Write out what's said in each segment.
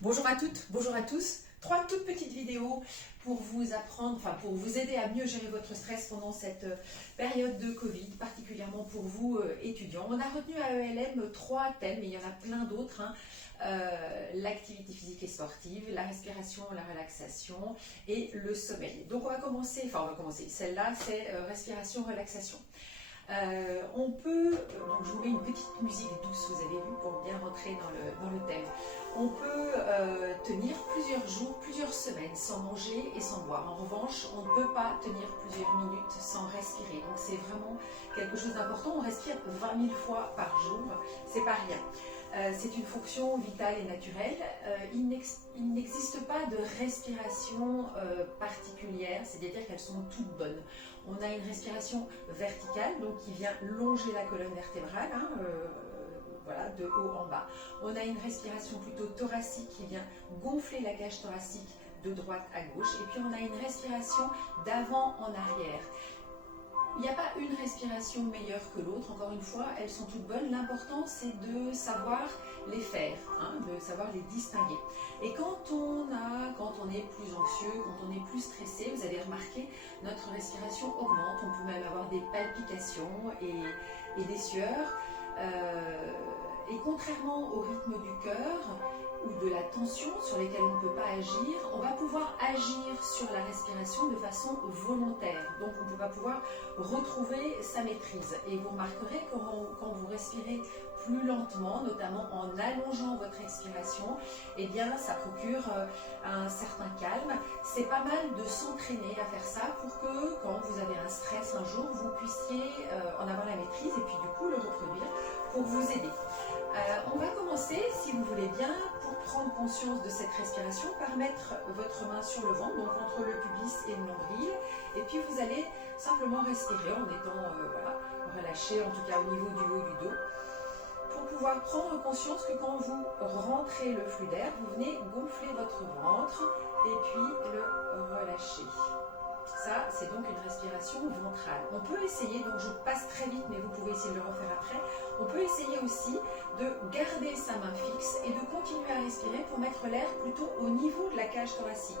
Bonjour à toutes, bonjour à tous. Trois toutes petites vidéos pour vous apprendre, pour vous aider à mieux gérer votre stress pendant cette période de Covid, particulièrement pour vous étudiants. On a retenu à ELM trois thèmes, mais il y en a plein d'autres. L'activité physique et sportive, la respiration, la relaxation et le sommeil. Donc on va commencer, celle-là c'est respiration, relaxation. Donc je vous mets une petite musique douce, vous avez vu, pour bien rentrer dans le thème. On peut tenir plusieurs jours, plusieurs semaines sans manger et sans boire. En revanche, on ne peut pas tenir plusieurs minutes sans respirer. Donc c'est vraiment quelque chose d'important. On respire 20 000 fois par jour, c'est pas rien. C'est une fonction vitale et naturelle. Il n'existe pas de respiration particulière, c'est-à-dire qu'elles sont toutes bonnes. On a une respiration verticale, donc qui vient longer la colonne vertébrale, voilà, de haut en bas. On a une respiration plutôt thoracique qui vient gonfler la cage thoracique de droite à gauche. Et puis on a une respiration d'avant en arrière. Il n'y a pas une respiration meilleure que l'autre, encore une fois, elles sont toutes bonnes. L'important, c'est de savoir les faire, de savoir les distinguer. Et quand on est plus anxieux, quand on est plus stressé, vous avez remarqué, notre respiration augmente. On peut même avoir des palpitations et des sueurs. Et contrairement au rythme du cœur ou de la tension sur lesquelles on ne peut pas agir, on va pouvoir agir sur la respiration de façon volontaire. Donc on va pouvoir retrouver sa maîtrise. Et vous remarquerez quand vous respirez plus lentement, notamment en allongeant votre expiration, eh bien ça procure un certain calme. C'est pas mal de s'entraîner à faire ça pour que quand vous avez un stress un jour, vous puissiez en avoir la maîtrise et puis du coup le reproduire pour vous aider. On va commencer, si vous voulez bien, pour prendre conscience de cette respiration, par mettre votre main sur le ventre, donc entre le pubis et le nombril, et puis vous allez simplement respirer en étant relâché, en tout cas au niveau du haut du dos, pour pouvoir prendre conscience que quand vous rentrez le flux d'air, vous venez gonfler votre ventre et puis le relâcher. Ça, c'est donc une respiration ventrale. On peut essayer, donc je passe très vite, mais vous pouvez essayer de le refaire après. On peut essayer aussi de garder sa main fixe et de continuer à respirer pour mettre l'air plutôt au niveau de la cage thoracique.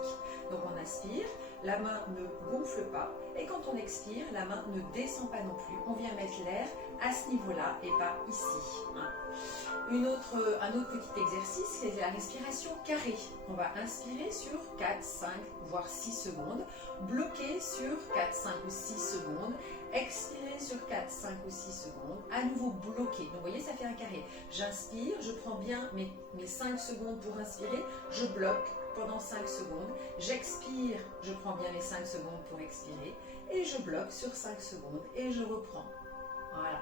Donc on inspire, la main ne gonfle pas, et quand on expire, la main ne descend pas non plus. On vient mettre l'air à ce niveau-là et pas ici. Un autre petit exercice, c'est la respiration carrée. On va inspirer sur 4, 5, voire 6 secondes, bloquer sur 4, 5 ou 6 secondes, expirer sur 4, 5 ou 6 secondes, à nouveau bloquer. Donc vous voyez, ça fait un carré. J'inspire, je prends bien mes 5 secondes pour inspirer, je bloque pendant 5 secondes, j'expire, je prends bien les 5 secondes pour expirer, et je bloque sur 5 secondes, et je reprends. Voilà.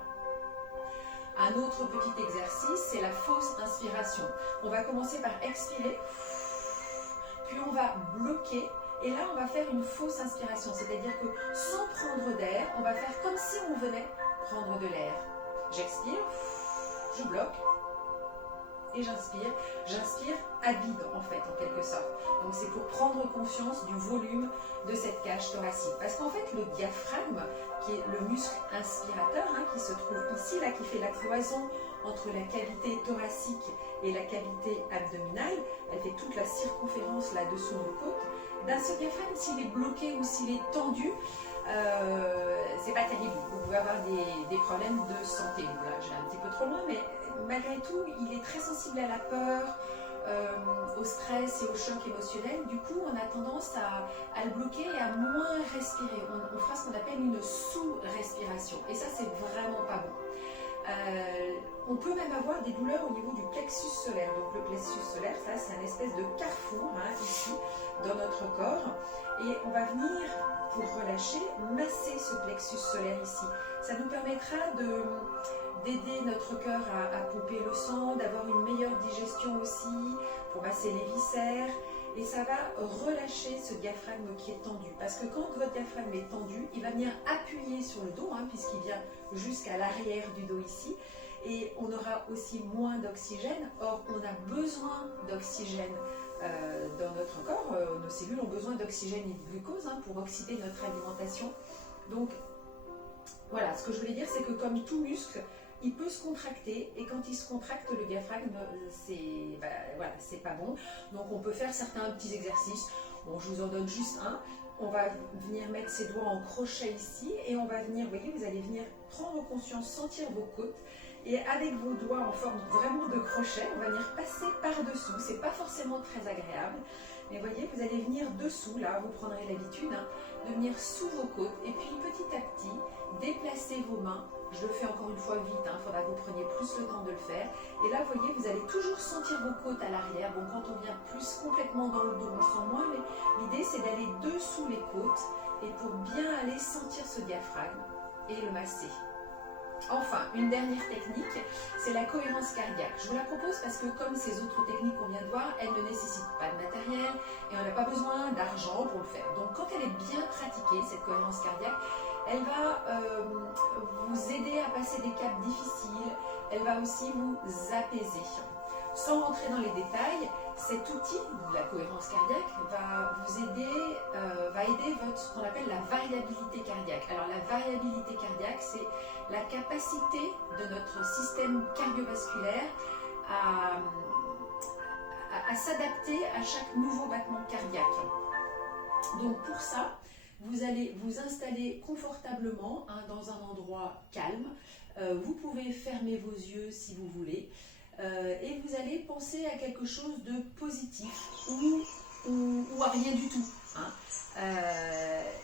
Un autre petit exercice, c'est la fausse inspiration. On va commencer par expirer, puis on va bloquer, et là on va faire une fausse inspiration, c'est-à-dire que sans prendre d'air, on va faire comme si on venait prendre de l'air. J'expire, je bloque, et j'inspire à vide en fait, en quelque sorte. Donc c'est pour prendre conscience du volume de cette cage thoracique. Parce qu'en fait le diaphragme, qui est le muscle inspirateur, qui se trouve ici, là, qui fait la cloison entre la cavité thoracique et la cavité abdominale, elle fait toute la circonférence là dessous nos côtes. Ben, ce diaphragme, s'il est bloqué ou s'il est tendu, c'est pas terrible. Vous pouvez avoir des problèmes de santé. Donc là, je vais un petit peu trop loin, mais malgré tout, il est très sensible à la peur, au stress et au choc émotionnel. Du coup, on a tendance à le bloquer et à moins respirer. On fera ce qu'on appelle une sous-respiration. Et ça, c'est vraiment pas bon. On peut même avoir des douleurs au niveau du plexus solaire. Donc le plexus solaire, ça c'est un espèce de carrefour ici dans notre corps. Et on va venir, pour relâcher, masser ce plexus solaire ici. Ça nous permettra d'aider notre cœur à pomper le sang, d'avoir une meilleure digestion aussi, pour masser les viscères. Et ça va relâcher ce diaphragme qui est tendu. Parce que quand votre diaphragme est tendu, il va venir appuyer sur le dos, puisqu'il vient jusqu'à l'arrière du dos ici. Et on aura aussi moins d'oxygène. Or, on a besoin d'oxygène dans notre corps. Nos cellules ont besoin d'oxygène et de glucose pour oxyder notre alimentation. Donc, voilà, ce que je voulais dire, c'est que comme tout muscle, il peut se contracter, et quand il se contracte, le diaphragme, c'est pas bon. Donc on peut faire certains petits exercices. Bon, je vous en donne juste un. On va venir mettre ses doigts en crochet ici, et on va venir, vous voyez, vous allez venir prendre conscience, sentir vos côtes, et avec vos doigts en forme vraiment de crochet, on va venir passer par-dessous. C'est pas forcément très agréable, mais vous voyez, vous allez venir dessous, là, vous prendrez l'habitude, hein, de venir sous vos côtes, et puis petit à petit, déplacer vos mains. Je le fais encore une fois vite, il faudra que vous preniez plus le temps de le faire. Et là, vous voyez, vous allez toujours sentir vos côtes à l'arrière. Bon, quand on vient plus complètement dans le dos, on le sent moins, mais l'idée, c'est d'aller dessous les côtes, et pour bien aller sentir ce diaphragme et le masser. Enfin, une dernière technique, c'est la cohérence cardiaque. Je vous la propose parce que comme ces autres techniques qu'on vient de voir, elles ne nécessitent pas de matériel et on n'a pas besoin d'argent pour le faire. Donc quand elle est bien pratiquée, cette cohérence cardiaque, elle va vous aider à passer des caps difficiles, elle va aussi vous apaiser. Sans rentrer dans les détails, cet outil, la cohérence cardiaque, va vous aider, va aider ce qu'on appelle la variabilité cardiaque. Alors la variabilité cardiaque, c'est la capacité de notre système cardiovasculaire à s'adapter à chaque nouveau battement cardiaque. Donc pour ça, vous allez vous installer confortablement dans un endroit calme. Vous pouvez fermer vos yeux si vous voulez. Et vous allez penser à quelque chose de positif ou à rien du tout.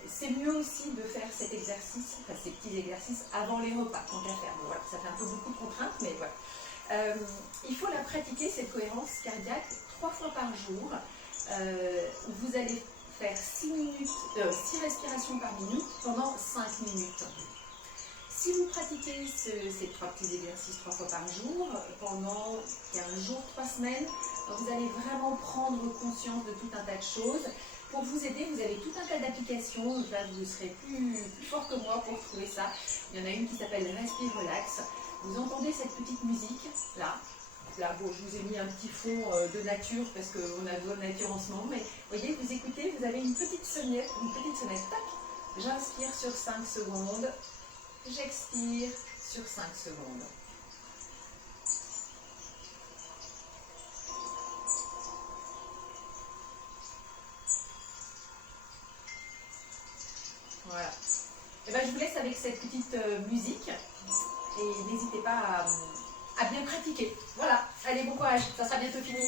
C'est mieux aussi de faire cet exercice, enfin, ces petits exercices avant les repas, tant qu'à faire. Bon, voilà, ça fait un peu beaucoup de contraintes, mais voilà. Il faut la pratiquer, cette cohérence cardiaque, 3 fois par jour. Vous allez faire 6 respirations par minute pendant 5 minutes. Si vous pratiquez ces 3 petits exercices 3 fois par jour, pendant 15 jours, 3 semaines, vous allez vraiment prendre conscience de tout un tas de choses. Pour vous aider, vous avez tout un tas d'applications. Là, vous serez plus fort que moi pour trouver ça. Il y en a une qui s'appelle Respire Relax. Vous entendez cette petite musique, là. Là, bon, je vous ai mis un petit fond de nature parce qu'on a besoin de nature en ce moment. Mais vous voyez, vous écoutez, vous avez une petite sonnette, tac. J'inspire sur 5 secondes. J'expire sur 5 secondes. Voilà. Et ben, je vous laisse avec cette petite musique et n'hésitez pas à bien pratiquer. Voilà, allez, bon courage, ça sera bientôt fini.